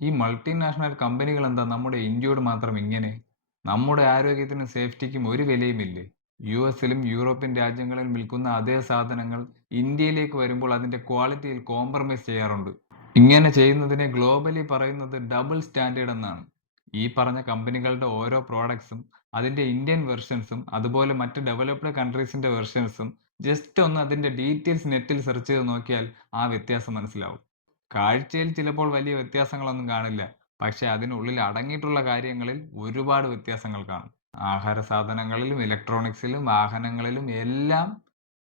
ഈ മൾട്ടിനാഷണൽ കമ്പനികൾ എന്താ നമ്മുടെ ഇന്ത്യയോട് മാത്രം ഇങ്ങനെ? നമ്മുടെ ആരോഗ്യത്തിനും സേഫ്റ്റിക്കും ഒരു വിലയുമില്ലേ? യുഎസിലും യൂറോപ്യൻ രാജ്യങ്ങളിലും വിൽക്കുന്ന അതേ സാധനങ്ങൾ ഇന്ത്യയിലേക്ക് വരുമ്പോൾ അതിന്റെ ക്വാളിറ്റിയിൽ കോംപ്രമൈസ് ചെയ്യാറുണ്ട്. ഇങ്ങനെ ചെയ്യുന്നതിനെ ഗ്ലോബലി പറയുന്നത് ഡബിൾ സ്റ്റാൻഡേർഡ് എന്നാണ്. ഈ പറഞ്ഞ കമ്പനികളുടെ ഓരോ പ്രോഡക്ട്സും അതിന്റെ ഇന്ത്യൻ വെർഷൻസും അതുപോലെ മറ്റ് ഡെവലപ്ഡ് കൺട്രീസിന്റെ വെർഷൻസും ജസ്റ്റ് ഒന്ന് അതിന്റെ ഡീറ്റെയിൽസ് നെറ്റിൽ സെർച്ച് ചെയ്ത് നോക്കിയാൽ ആ വ്യത്യാസം മനസ്സിലാവും. കാഴ്ചയിൽ ചിലപ്പോൾ വലിയ വ്യത്യാസങ്ങളൊന്നും കാണില്ല. പക്ഷേ അതിനുള്ളിൽ അടങ്ങിയിട്ടുള്ള കാര്യങ്ങളിൽ ഒരുപാട് വ്യത്യാസങ്ങൾ കാണും. ആഹാര സാധനങ്ങളിലും ഇലക്ട്രോണിക്സിലും വാഹനങ്ങളിലും എല്ലാം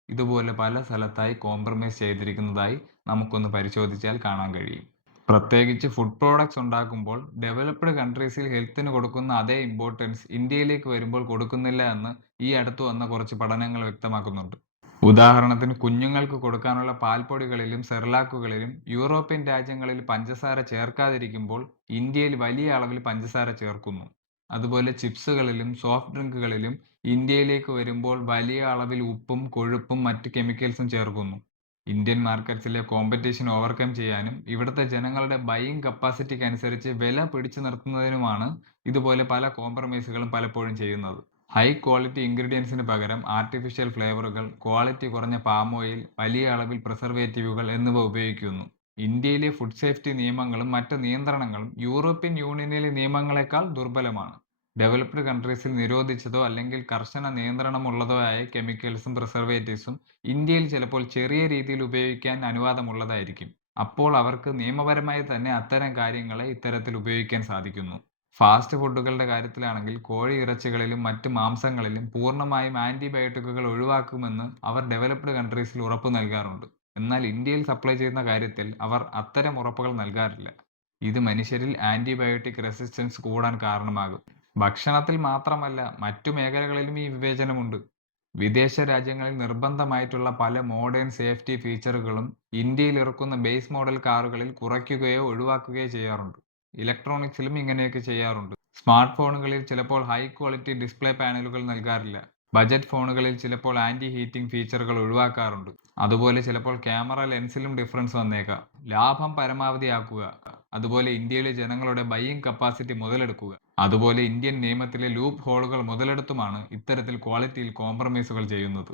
ഇതുപോലെ പല സ്ഥലത്തായി കോംപ്രമൈസ് ചെയ്തിരിക്കുന്നതായി നമുക്കൊന്ന് പരിശോധിച്ചാൽ കാണാൻ കഴിയും. പ്രത്യേകിച്ച് ഫുഡ് പ്രോഡക്ട്സ് ഉണ്ടാക്കുമ്പോൾ ഡെവലപ്ഡ് കൺട്രീസിൽ ഹെൽത്തിന് കൊടുക്കുന്ന അതേ ഇമ്പോർട്ടൻസ് ഇന്ത്യയിലേക്ക് വരുമ്പോൾ കൊടുക്കുന്നില്ല എന്ന് ഈ അടുത്ത് വന്ന കുറച്ച് പഠനങ്ങൾ വ്യക്തമാക്കുന്നുണ്ട്. ഉദാഹരണത്തിന് കുഞ്ഞുങ്ങൾക്ക് കൊടുക്കാനുള്ള പാൽപ്പൊടികളിലും സെർലാക്കുകളിലും യൂറോപ്യൻ രാജ്യങ്ങളിൽ പഞ്ചസാര ചേർക്കാതിരിക്കുമ്പോൾ ഇന്ത്യയിൽ വലിയ അളവിൽ പഞ്ചസാര ചേർക്കുന്നു. അതുപോലെ ചിപ്സുകളിലും സോഫ്റ്റ് ഡ്രിങ്കുകളിലും ഇന്ത്യയിലേക്ക് വരുമ്പോൾ വലിയ അളവിൽ ഉപ്പും കൊഴുപ്പും മറ്റ് കെമിക്കൽസും ചേർക്കുന്നു. ഇന്ത്യൻ മാർക്കറ്റ്സിലെ കോമ്പറ്റീഷൻ ഓവർകം ചെയ്യാനും ഇവിടുത്തെ ജനങ്ങളുടെ ബൈയിങ് കപ്പാസിറ്റിക്ക് അനുസരിച്ച് വില പിടിച്ചു നിർത്തുന്നതിനുമാണ് ഇതുപോലെ പല കോംപ്രമൈസുകളും പലപ്പോഴും ചെയ്യുന്നത്. ഹൈ ക്വാളിറ്റി ഇൻഗ്രീഡിയൻസിന് പകരം ആർട്ടിഫിഷ്യൽ ഫ്ലേവറുകൾ, ക്വാളിറ്റി കുറഞ്ഞ പാം ഓയിൽ, വലിയ അളവിൽ പ്രിസർവേറ്റീവുകൾ എന്നിവ ഉപയോഗിക്കുന്നു. ഇന്ത്യയിലെ ഫുഡ് സേഫ്റ്റി നിയമങ്ങളും മറ്റ് നിയന്ത്രണങ്ങളും യൂറോപ്യൻ യൂണിയനിലെ നിയമങ്ങളെക്കാൾ ദുർബലമാണ്. ഡെവലപ്ഡ് കൺട്രീസിൽ നിരോധിച്ചതോ അല്ലെങ്കിൽ കർശന നിയന്ത്രണമുള്ളതോ ആയ കെമിക്കൽസും പ്രിസർവേറ്റീവ്സും ഇന്ത്യയിൽ ചിലപ്പോൾ ചെറിയ രീതിയിൽ ഉപയോഗിക്കാൻ അനുവാദമുള്ളതായിരിക്കും. അപ്പോൾ അവർക്ക് നിയമപരമായി തന്നെ അത്തരം കാര്യങ്ങളെ ഇത്തരത്തിൽ ഉപയോഗിക്കാൻ സാധിക്കുന്നു. ഫാസ്റ്റ് ഫുഡുകളുടെ കാര്യത്തിലാണെങ്കിൽ കോഴി ഇറച്ചികളിലും മറ്റ് മാംസങ്ങളിലും പൂർണ്ണമായും ആന്റിബയോട്ടിക്കുകൾ ഒഴിവാക്കുമെന്ന് അവർ ഡെവലപ്ഡ് കൺട്രീസിൽ ഉറപ്പു നൽകാറുണ്ട്. എന്നാൽ ഇന്ത്യയിൽ സപ്ലൈ ചെയ്യുന്ന കാര്യത്തിൽ അവർ അത്തരം ഉറപ്പുകൾ നൽകാറില്ല. ഇത് മനുഷ്യരിൽ ആന്റിബയോട്ടിക് റെസിസ്റ്റൻസ് കൂടാൻ കാരണമാകും. ഭക്ഷണത്തിൽ മാത്രമല്ല മറ്റു മേഖലകളിലും ഈ വിവേചനമുണ്ട്. വിദേശ രാജ്യങ്ങളിൽ നിർബന്ധമായിട്ടുള്ള പല മോഡേൺ സേഫ്റ്റി ഫീച്ചറുകളും ഇന്ത്യയിൽ ഇറക്കുന്ന ബേസ് മോഡൽ കാറുകളിൽ കുറയ്ക്കുകയോ ഒഴിവാക്കുകയോ ചെയ്യാറുണ്ട്. ഇലക്ട്രോണിക്സിലും ഇങ്ങനെയൊക്കെ ചെയ്യാറുണ്ട്. സ്മാർട്ട് ഫോണുകളിൽ ചിലപ്പോൾ ഹൈ ക്വാളിറ്റി ഡിസ്പ്ലേ പാനലുകൾ നൽകാറില്ല. ബജറ്റ് ഫോണുകളിൽ ചിലപ്പോൾ ആന്റി ഹീറ്റിംഗ് ഫീച്ചറുകൾ ഒഴിവാക്കാറുണ്ട്. അതുപോലെ ചിലപ്പോൾ ക്യാമറ ലെൻസിലും ഡിഫറൻസ് വന്നേക്കാം. ലാഭം പരമാവധിയാക്കുക. അതുപോലെ ഇന്ത്യയിലെ ജനങ്ങളുടെ ബൈയിങ് കപ്പാസിറ്റി മുതലെടുക്കുക. അതുപോലെ ഇന്ത്യൻ നിയമത്തിലെ ലൂപ്പ് ഹോളുകൾ മുതലെടുത്തുമാണ് ഇത്തരത്തിൽ ക്വാളിറ്റിയിൽ കോംപ്രമൈസുകൾ ചെയ്യുന്നത്.